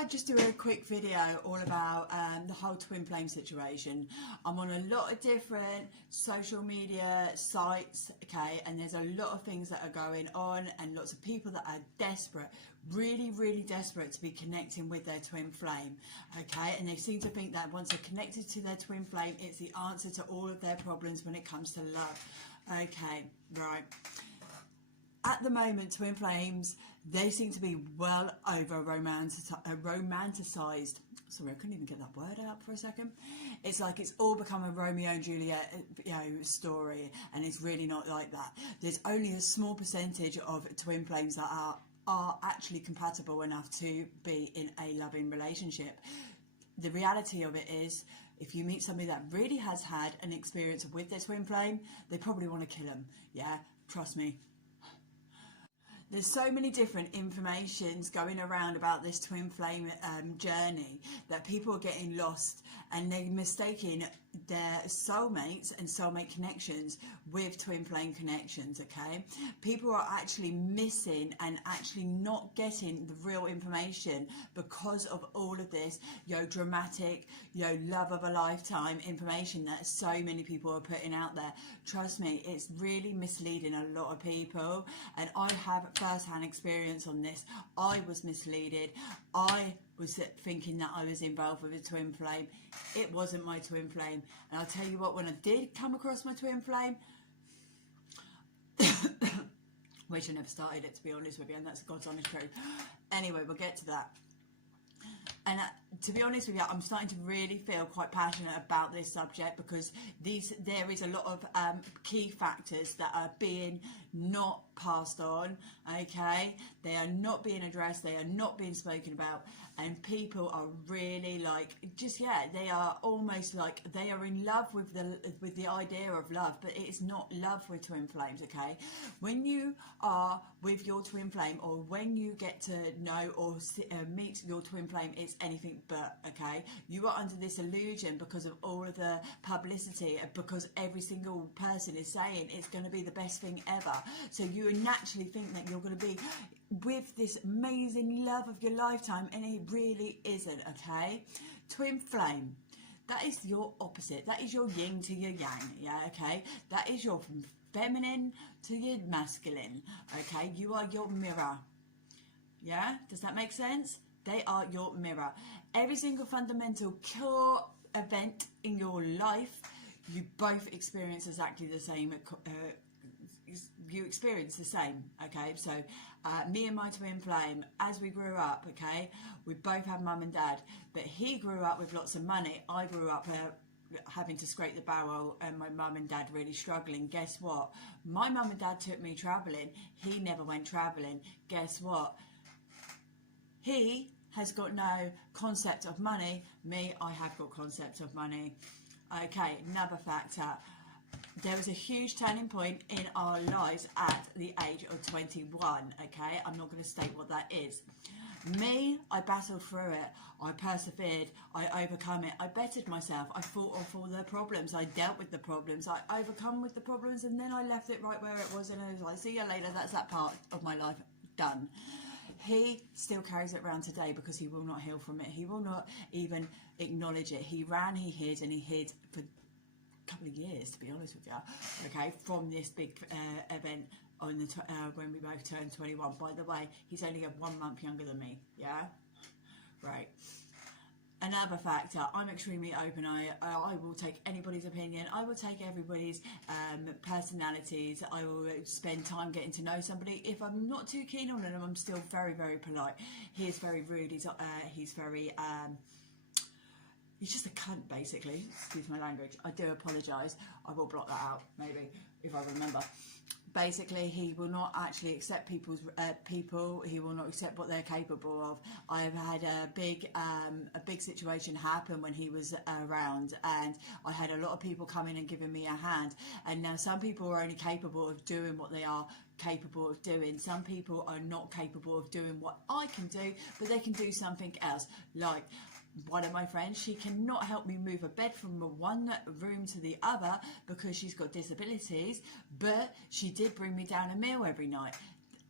thought I'd just do a quick video all about the whole twin flame situation. I'm on a lot of different social media sites, okay, and there's a lot of things that are going on and lots of people that are desperate, really desperate to be connecting with their twin flame, okay, and they seem to think that once they're connected to their twin flame, it's the answer to all of their problems when it comes to love. Okay, right. At the moment, twin flames, they seem to be well over romanticized. Sorry, I couldn't even get that word out for a second. It's like it's all become a Romeo and Juliet, story, and it's really not like that. There's only a small percentage of twin flames that are actually compatible enough to be in a loving relationship. The reality of it is, if you meet somebody that really has had an experience with their twin flame, they probably want to kill them. Yeah, trust me. There's so many different informations going around about this twin flame journey that people are getting lost, and they're mistaking their soulmates and soulmate connections with twin flame connections, okay? People are actually missing and actually not getting the real information because of all of this, dramatic, love of a lifetime information that so many people are putting out there. Trust me, it's really misleading a lot of people, and I have first-hand experience on this. I was misleaded. I was thinking that I was involved with a twin flame. It wasn't my twin flame. And I'll tell you what, when I did come across my twin flame, which I never started it, to be honest with you, and that's God's honest truth. Anyway, we'll get to that. And to be honest with you, I'm starting to really feel quite passionate about this subject because there is a lot of key factors that are being not passed on, okay? They are not being addressed, they are not being spoken about, and people are really they are almost like they are in love with the idea of love, but it's not love with twin flames, okay? When you are with your twin flame, or when you get to know or meet your twin flame, it's anything but, okay? You are under this illusion because of all of the publicity, because every single person is saying it's going to be the best thing ever, so you naturally think that you're going to be with this amazing love of your lifetime, and it really isn't, okay? Twin flame, that is your opposite. That is your yin to your yang, yeah, okay? That is your feminine to your masculine, okay? You are your mirror, yeah? Does that make sense? They are your mirror. Every single fundamental core event in your life, you both experience exactly the same. You experience the same, okay? So me and my twin flame, as we grew up, okay, we both had mum and dad, but he grew up with lots of money. I grew up having to scrape the barrel, and my mum and dad really struggling. Guess what? My mum and dad took me travelling. He never went travelling. Guess what? He has got no concept of money. Me, I have got concept of money. Okay, another factor. There was a huge turning point in our lives at the age of 21, okay? I'm not going to state what that is. Me, I battled through it. I persevered. I overcome it. I bettered myself. I fought off all the problems. I dealt with the problems. I overcome with the problems, and then I left it right where it was, and I was like, see you later. That's that part of my life done. He still carries it around today because he will not heal from it. He will not even acknowledge it. He ran, he hid, and he hid for couple of years, to be honest with you, okay, from this big event on the when we both turned 21. By the way, he's only 1 month younger than me, yeah, right. Another factor, I'm extremely open. I will take anybody's opinion. I will take everybody's personalities. I will spend time getting to know somebody. If I'm not too keen on them, I'm still very polite. He is very rude. He's very he's just a cunt, basically. Excuse my language. I do apologise. I will block that out, maybe, if I remember. Basically, he will not actually accept people's people. He will not accept what they're capable of. I have had a big situation happen when he was around, and I had a lot of people come in and giving me a hand. And now some people are only capable of doing what they are capable of doing. Some people are not capable of doing what I can do, but they can do something else. Like one of my friends, she cannot help me move a bed from one room to the other because she's got disabilities, but she did bring me down a meal every night.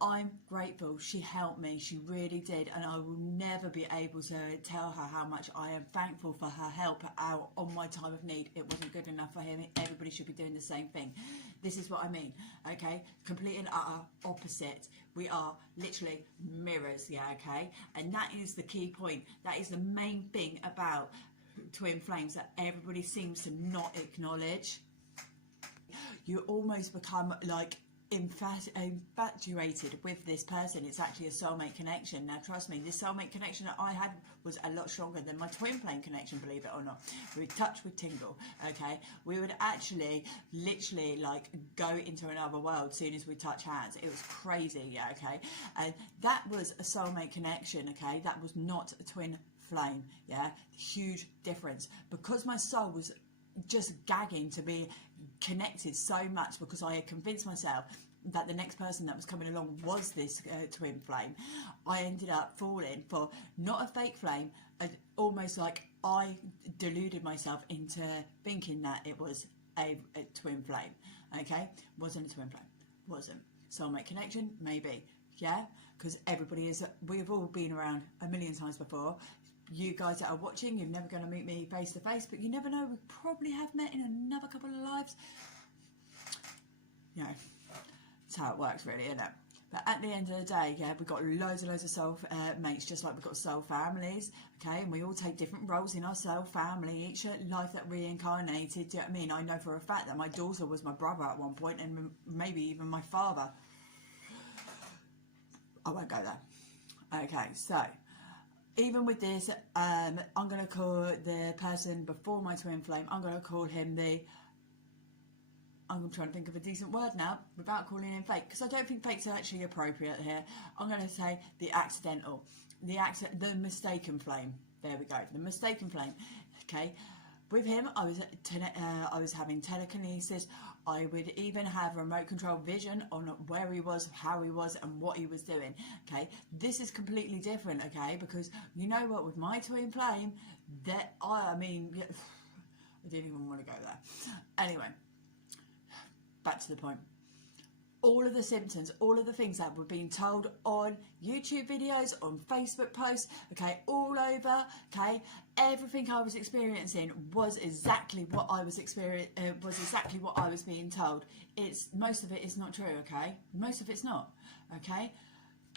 I'm grateful. She helped me. She really did. And I will never be able to tell her how much I am thankful for her help out on my time of need. It wasn't good enough for him. Everybody should be doing the same thing. This is what I mean, okay? Complete and utter opposite. We are literally mirrors, yeah, okay? And that is the key point. That is the main thing about twin flames that everybody seems to not acknowledge. You almost become like infatuated with this person. It's actually a soulmate connection. Now trust me, this soulmate connection that I had was a lot stronger than my twin flame connection, believe it or not. We would touch with tingle, okay? We would actually literally like go into another world as soon as we touch hands. It was crazy, yeah, okay? And that was a soulmate connection, okay? That was not a twin flame, yeah? Huge difference. Because my soul was just gagging to be connected so much, because I had convinced myself that the next person that was coming along was this twin flame, I ended up falling for not a fake flame, almost like I deluded myself into thinking that it was a twin flame, okay? Wasn't a twin flame, wasn't. Soulmate connection, maybe, yeah? Because everybody is, we've all been around a million times before. You guys that are watching, you're never going to meet me face to face, but you never know, we probably have met in another couple of lives. You know, that's how it works really, isn't it? But at the end of the day, yeah, we've got loads and loads of soul mates, just like we've got soul families, okay? And we all take different roles in our soul family, each life that reincarnated. Do you know what I mean? I know for a fact that my daughter was my brother at one point, and maybe even my father. I won't go there. Okay, so even with this, I'm going to call the person before my twin flame, I'm going to call him I'm trying to think of a decent word now without calling him fake, because I don't think fake's actually appropriate here. I'm going to say the accidental, the mistaken flame. There we go, the mistaken flame. Okay, with him, I was having telekinesis. I would even have remote control vision on where he was, how he was, and what he was doing. Okay, this is completely different. Okay, because you know what, with my twin flame, that I mean, I didn't even want to go there. Anyway, back to the point. All of the symptoms, all of the things that were being told on YouTube videos, on Facebook posts, okay, all over, okay, everything I was experiencing was exactly what I was exactly what I was being told. Most of it is not true, okay? Most of it's not, okay?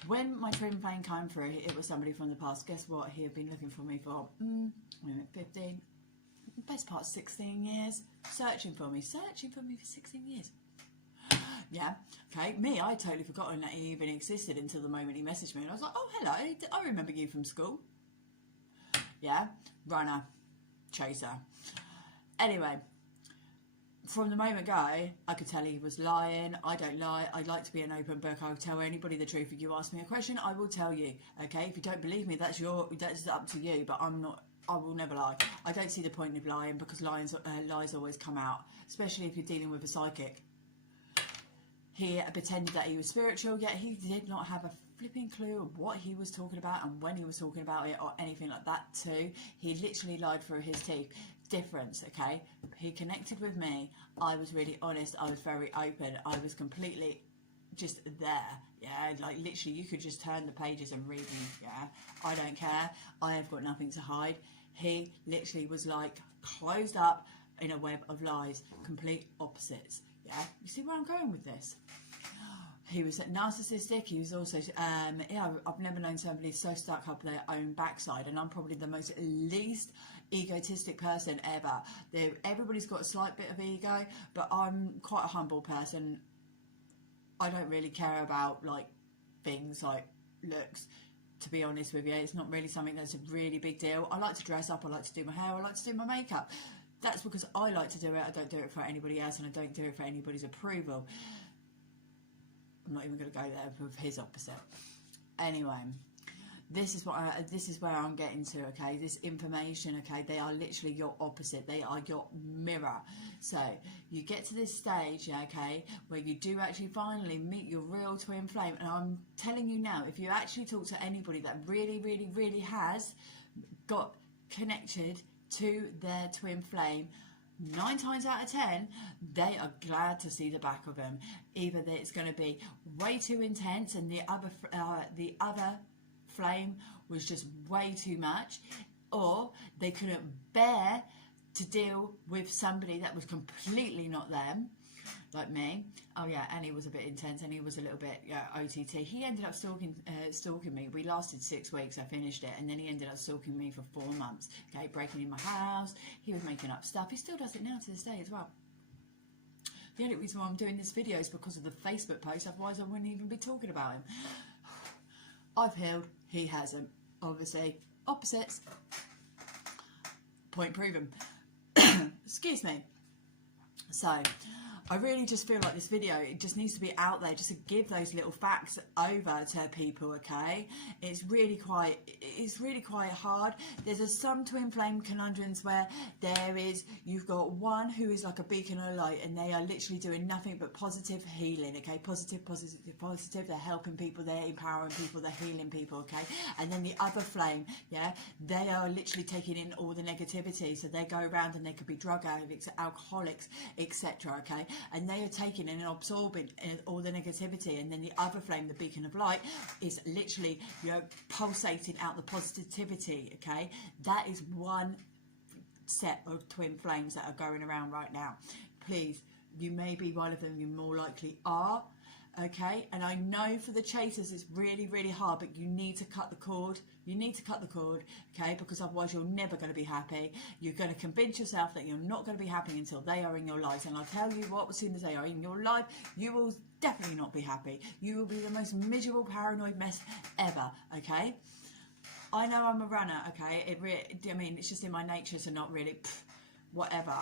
When my twin flame came through, it was somebody from the past. Guess what? He had been looking for me for 15, best part 16 years, searching for me for 16 years. Yeah, okay, I totally forgotten that he even existed until the moment he messaged me, and I was like, oh, hello, I remember you from school. Yeah, runner, chaser. Anyway, from the moment go, I could tell he was lying. I don't lie. I like to be an open book. I'll tell anybody the truth. If you ask me a question, I will tell you, okay? If you don't believe me, that's up to you, but I will never lie. I don't see the point of lying, because lies always come out, especially if you're dealing with a psychic. He pretended that he was spiritual, yet he did not have a flipping clue of what he was talking about and when he was talking about it or anything like that too. He literally lied through his teeth. Difference, okay? He connected with me. I was really honest. I was very open. I was completely just there, yeah? Like literally you could just turn the pages and read them, yeah? I don't care. I have got nothing to hide. He literally was like closed up in a web of lies, complete opposites. Yeah, you see where I'm going with this? He was narcissistic. He was also, yeah, I've never known somebody so stuck up their own backside, and I'm probably the most least egotistic person ever. Everybody's got a slight bit of ego, but I'm quite a humble person. I don't really care about like things like looks. To be honest with you, it's not really something that's a really big deal. I like to dress up. I like to do my hair. I like to do my makeup. That's because I like to do it. I don't do it for anybody else, and I don't do it for anybody's approval. I'm not even going to go there with his opposite. Anyway, this is where I'm getting to. Okay, this information. Okay, they are literally your opposite. They are your mirror. So you get to this stage, okay, where you do actually finally meet your real twin flame. And I'm telling you now, if you actually talk to anybody that really, really, really has got connected to their twin flame, 9 times out of 10, they are glad to see the back of them. Either that it's going to be way too intense and the other flame was just way too much, or they couldn't bear to deal with somebody that was completely not them, like me. Oh yeah, and he was a bit intense, and he was a little bit OTT. He ended up stalking me. We lasted 6 weeks. I finished it, and then he ended up stalking me for 4 months. Okay, breaking in my house. He was making up stuff. He still does it now to this day as well. The only reason why I'm doing this video is because of the Facebook post. Otherwise, I wouldn't even be talking about him. I've healed. He hasn't. Obviously, opposites. Point proven. Excuse me. So, I really just feel like this video, it just needs to be out there just to give those little facts over to people, okay? It's really quite hard. There's some twin flame conundrums where you've got one who is like a beacon of light, and they are literally doing nothing but positive healing, okay? Positive, positive, positive. They're helping people, they're empowering people, they're healing people, okay? And then the other flame, yeah, they are literally taking in all the negativity. So they go around and they could be drug addicts, alcoholics, etc., okay? And they are taking in and absorbing all the negativity, and then the other flame, the beacon of light, is literally, you know, pulsating out the positivity, okay? That is one set of twin flames that are going around right now. Please, you may be one of them, you more likely are, okay? And I know for the chasers it's really, really hard, but you need to cut the cord. You need to cut the cord, okay? Because otherwise you're never going to be happy. You're going to convince yourself that you're not going to be happy until they are in your lives. And I'll tell you what, as soon as they are in your life, you will definitely not be happy. You will be the most miserable, paranoid mess ever, okay? I know I'm a runner, okay? I mean, it's just in my nature to not really... whatever,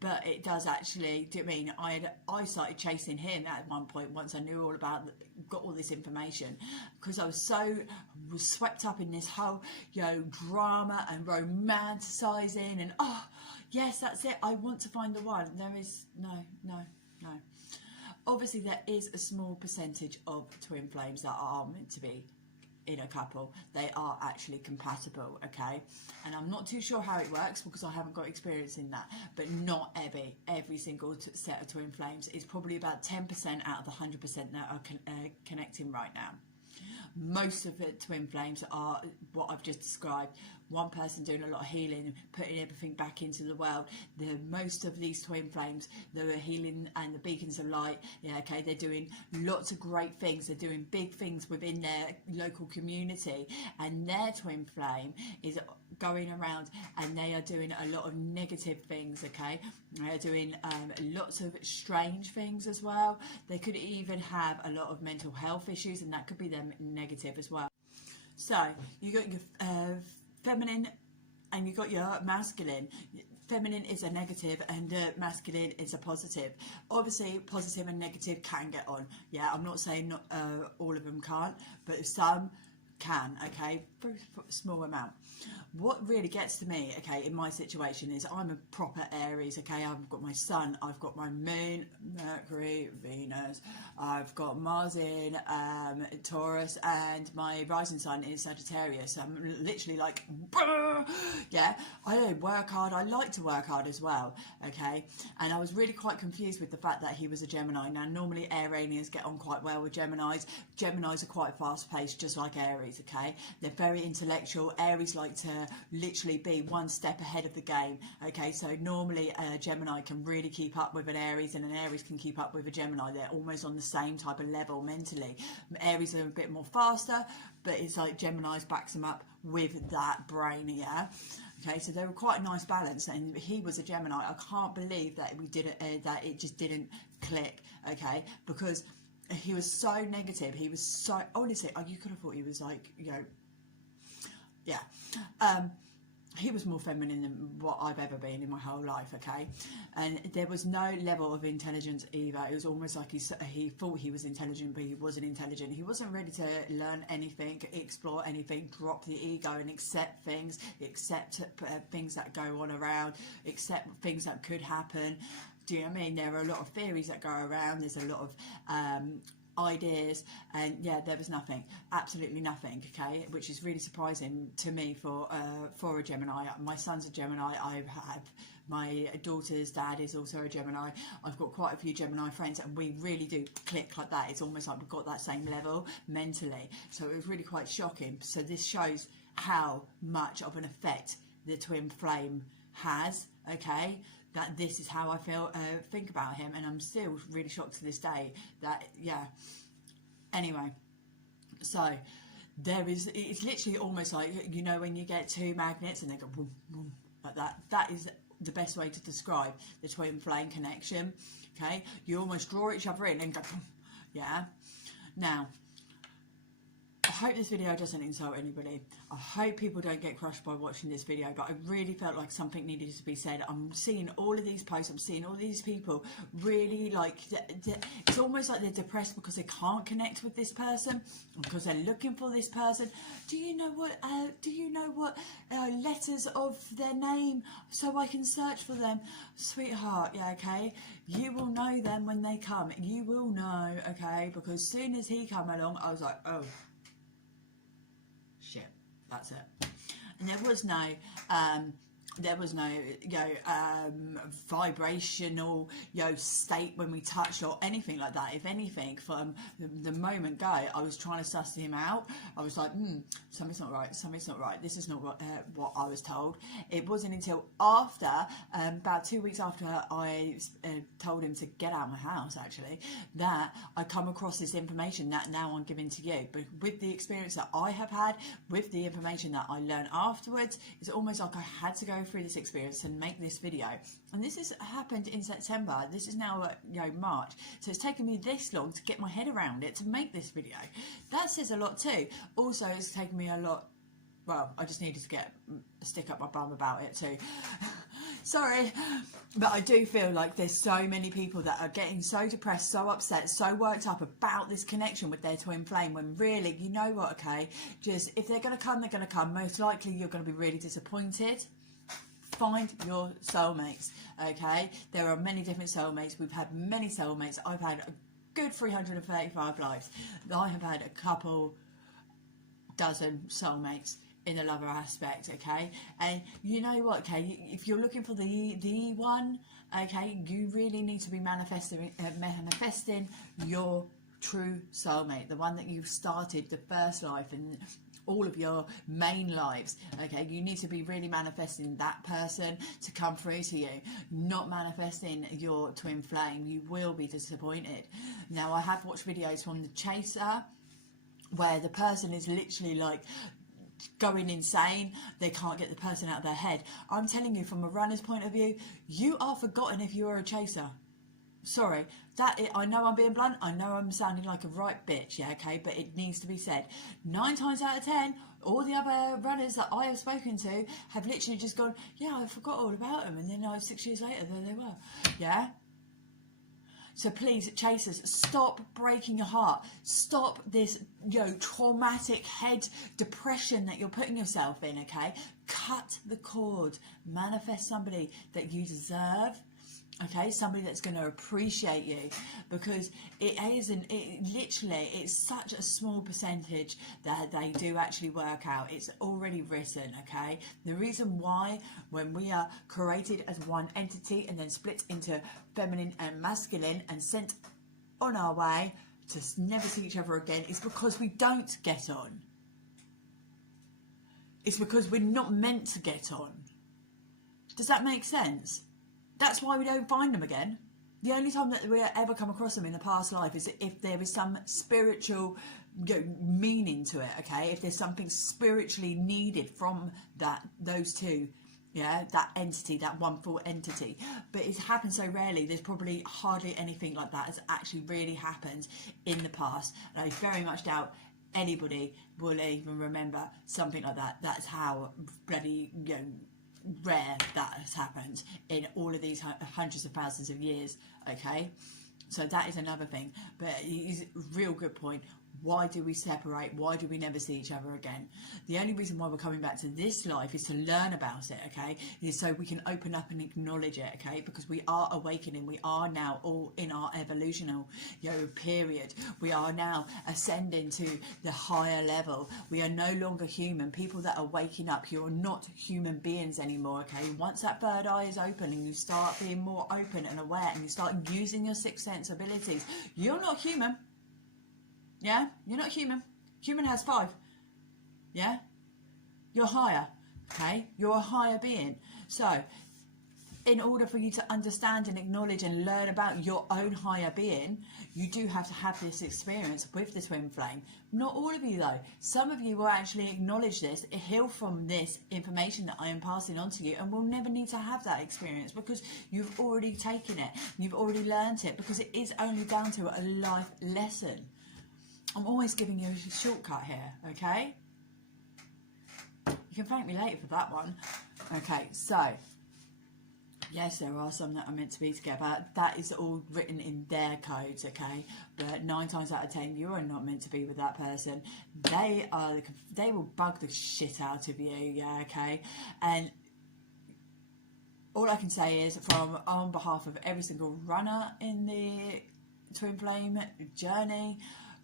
but it does actually, do you know what I mean? I started chasing him at one point once I knew all about, got all this information, because I was swept up in this whole, you know, drama and romanticizing and, oh, yes, that's it, I want to find the one. There is, no. Obviously, there is a small percentage of twin flames that are meant to be in a couple. They are actually compatible, okay? And I'm not too sure how it works because I haven't got experience in that, but not every single set of twin flames. Is probably about 10% out of the 100% that are connecting right now. Most of the twin flames are what I've just described. One person doing a lot of healing, putting everything back into the world. Most of these twin flames, they're healing and the beacons of light. Yeah, okay, they're doing lots of great things. They're doing big things within their local community, and their twin flame is going around and they are doing a lot of negative things, okay? They're doing lots of strange things as well. They could even have a lot of mental health issues, and that could be them negative as well. So you got your feminine and you got your masculine. Feminine is a negative and masculine is a positive. Obviously, positive and negative can get on. Yeah, I'm not saying not, all of them can't, but some can, okay, very small amount. What really gets to me, okay, in my situation is I'm a proper Aries, okay? I've got my sun, I've got my moon, Mercury, Venus, I've got Mars in Taurus, and my rising sign is Sagittarius. So I'm literally like, yeah, I don't work hard. I like to work hard as well, okay? And I was really quite confused with the fact that he was a Gemini. Now, normally Airanians get on quite well with Geminis. Geminis are quite fast-paced, just like Aries, okay? They're very intellectual. Aries like to literally be one step ahead of the game, okay? So normally a Gemini can really keep up with an Aries, and an Aries can keep up with a Gemini. They're almost on the same type of level mentally. Aries are a bit more faster, but it's like Gemini's backs them up with that brain, yeah? Okay, so they were quite a nice balance, and he was a Gemini. I can't believe that we did it, that it just didn't click, okay? Because he was so negative. He was so, honestly, you could have thought he was like, you know, yeah. He was more feminine than what I've ever been in my whole life, okay? And there was no level of intelligence either. It was almost like he thought he was intelligent, but he wasn't intelligent. He wasn't ready to learn anything, explore anything, drop the ego and accept things, accept things that go on around, accept things that could happen. Do you know what I mean? There are a lot of theories that go around. There's a lot of ideas, and yeah, there was nothing, absolutely nothing, okay, which is really surprising to me for a Gemini. My son's a Gemini. I have my daughter's dad is also a Gemini. I've got quite a few Gemini friends, and we really do click like that. It's almost like we've got that same level mentally. So it was really quite shocking. So this shows how much of an effect the twin flame has, okay? That this is how I think about him, and I'm still really shocked to this day that, yeah. Anyway, so it's literally almost like, you know, when you get two magnets and they go boom, boom, like that. That is the best way to describe the twin flame connection, okay? You almost draw each other in and go boom, yeah. Now, I hope this video doesn't insult anybody. I hope people don't get crushed by watching this video, but I really felt like something needed to be said. I'm seeing all of these posts, I'm seeing all these people really like, it's almost like they're depressed because they can't connect with this person, because they're looking for this person. Do you know what letters of their name so I can search for them? Sweetheart, yeah, okay, you will know them when they come. You will know, okay, because as soon as he came along, I was like, oh shit, that's it. And there was no vibrational state when we touched or anything like that. If anything, from the moment go, I was trying to suss him out. I was like, something's not right, something's not right. This is not what I was told. It wasn't until after, about 2 weeks after I told him to get out of my house, actually, that I come across this information that now I'm giving to you. But with the experience that I have had, with the information that I learned afterwards, it's almost like I had to go through this experience and make this video. And this has happened in September. This is now March, so it's taken me this long to get my head around it to make this video. That says a lot too. Also, it's taken me a lot, well, I just needed to get a stick up my bum about it too. Sorry, but I do feel like there's so many people that are getting so depressed, so upset, so worked up about this connection with their twin flame, when really, you know what, okay, just if they're going to come, they're going to come. Most likely you're going to be really disappointed. Find your soulmates, okay? There are many different soulmates. We've had many soulmates. I've had a good 335 lives. I have had a couple dozen soulmates in the lover aspect, okay? And you know what, okay, if you're looking for the one, okay, you really need to be manifesting your true soulmate, the one that you've started the first life and all of your main lives, okay? You need to be really manifesting that person to come through to you, not manifesting your twin flame. You will be disappointed. Now, I have watched videos from the chaser where the person is literally like going insane. They can't get the person out of their head. I'm telling you, from a runner's point of view, you are forgotten if you are a chaser. Sorry, I know I'm being blunt, I know I'm sounding like a right bitch, yeah, okay, but it needs to be said. 9 times out of 10, all the other runners that I have spoken to have literally just gone, yeah, I forgot all about them, and then 6 years later, there they were, yeah? So please, chasers, stop breaking your heart. Stop this, traumatic head depression that you're putting yourself in, okay? Cut the cord. Manifest somebody that you deserve. Okay, somebody that's going to appreciate you, because it's such a small percentage that they do actually work out. It's already written, okay? The reason why, when we are created as one entity and then split into feminine and masculine and sent on our way to never see each other again, is because we don't get on. It's because we're not meant to get on. Does that make sense? That's why we don't find them again. The only time that we ever come across them in the past life is if there is some spiritual meaning to it, okay? If there's something spiritually needed from those two, yeah, that entity, that one full entity. But it happens so rarely. There's probably hardly anything like that has actually really happened in the past. And I very much doubt anybody will even remember something like that. That's how bloody, rare that has happened in all of these hundreds of thousands of years, okay? So that is another thing. But it's a real good point. Why do we separate? Why do we never see each other again? The only reason why we're coming back to this life is to learn about it, okay? Is so we can open up and acknowledge it, okay? Because we are awakening. We are now all in our evolutional, period. We are now ascending to the higher level. We are no longer human. People that are waking up, you're not human beings anymore, okay? Once that third eye is open and you start being more open and aware and you start using your sixth sense abilities, you're not human. Yeah, you're not human. Human has 5. Yeah, you're higher. Okay, you're a higher being. So, in order for you to understand and acknowledge and learn about your own higher being, you do have to have this experience with the twin flame. Not all of you though. Some of you will actually acknowledge this, heal from this information that I am passing on to you, and will never need to have that experience because you've already taken it. You've already learnt it, because it is only down to a life lesson. I'm always giving you a shortcut here, okay? You can thank me later for that one. Okay, so, yes, there are some that are meant to be together. That is all written in their codes, okay? But 9 times out of 10, you are not meant to be with that person. They will bug the shit out of you, yeah, okay? And all I can say is, on behalf of every single runner in the twin flame journey,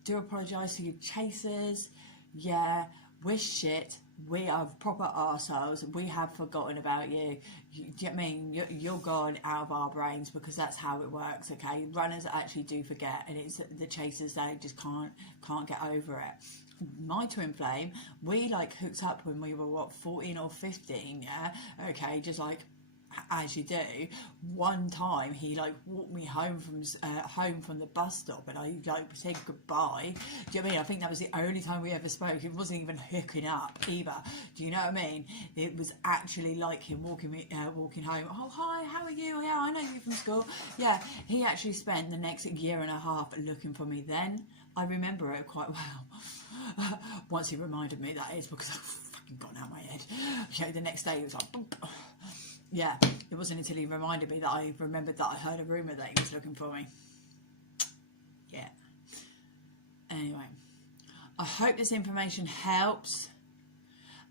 do apologise to your chasers. Yeah, we're shit. We are proper arseholes. We have forgotten about you. Do you know what I mean? You're gone out of our brains, because that's how it works, okay? Runners actually do forget, and it's the chasers, they just can't get over it. My twin flame, we hooked up when we were 14 or 15, yeah? Okay, just as you do. One time he walked me home from the bus stop, and I said goodbye. Do you know what I mean? I think that was the only time we ever spoke. It wasn't even hooking up either. Do you know what I mean? It was actually him walking home. Oh, hi, how are you? Yeah, I know you from school. Yeah, he actually spent the next year and a half looking for me. Then I remember it quite well. Once he reminded me, that is, because I fucking got out of my head. The next day he was like, boom. Yeah, it wasn't until he reminded me that I remembered that I heard a rumour that he was looking for me. Yeah. Anyway, I hope this information helps.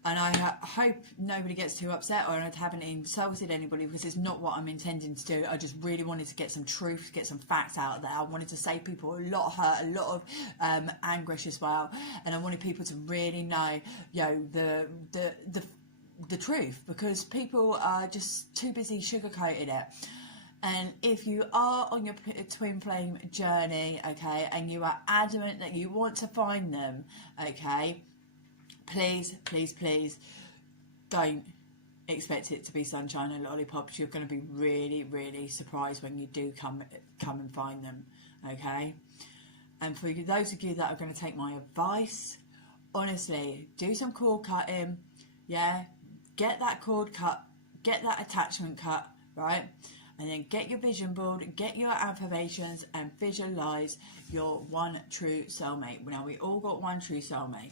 And I hope nobody gets too upset, or I haven't insulted anybody, because it's not what I'm intending to do. I just really wanted to get some truth, get some facts out there. I wanted to save people a lot of hurt, a lot of anguish as well. And I wanted people to really know, the truth, because people are just too busy sugarcoating it. And if you are on your twin flame journey, okay, and you are adamant that you want to find them, okay, please don't expect it to be sunshine and lollipops. You're going to be really, really surprised when you do come and find them, okay? And for those of you that are going to take my advice, honestly, do some cord cutting, yeah? Get that cord cut, get that attachment cut, right? And then get your vision board, get your affirmations, and visualize your one true soulmate. Now, we all got one true soulmate.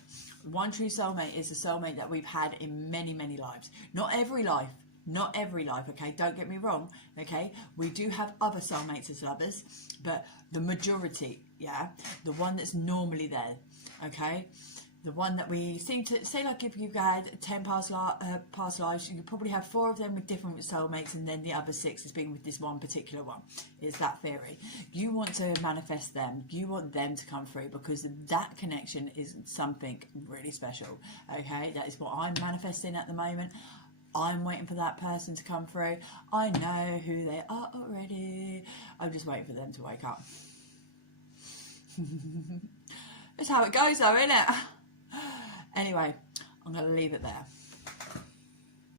One true soulmate is a soulmate that we've had in many, many lives. Not every life, okay? Don't get me wrong, okay? We do have other soulmates as lovers, but the majority, yeah? The one that's normally there, okay? The one that we seem to say, if you've had 10 past lives, you probably have 4 of them with different soulmates, and then the other 6 has been with this one particular one. Is that theory? You want to manifest them. You want them to come through, because that connection is something really special. Okay, that is what I'm manifesting at the moment. I'm waiting for that person to come through. I know who they are already. I'm just waiting for them to wake up. That's how it goes, though, isn't it? Anyway, I'm going to leave it there.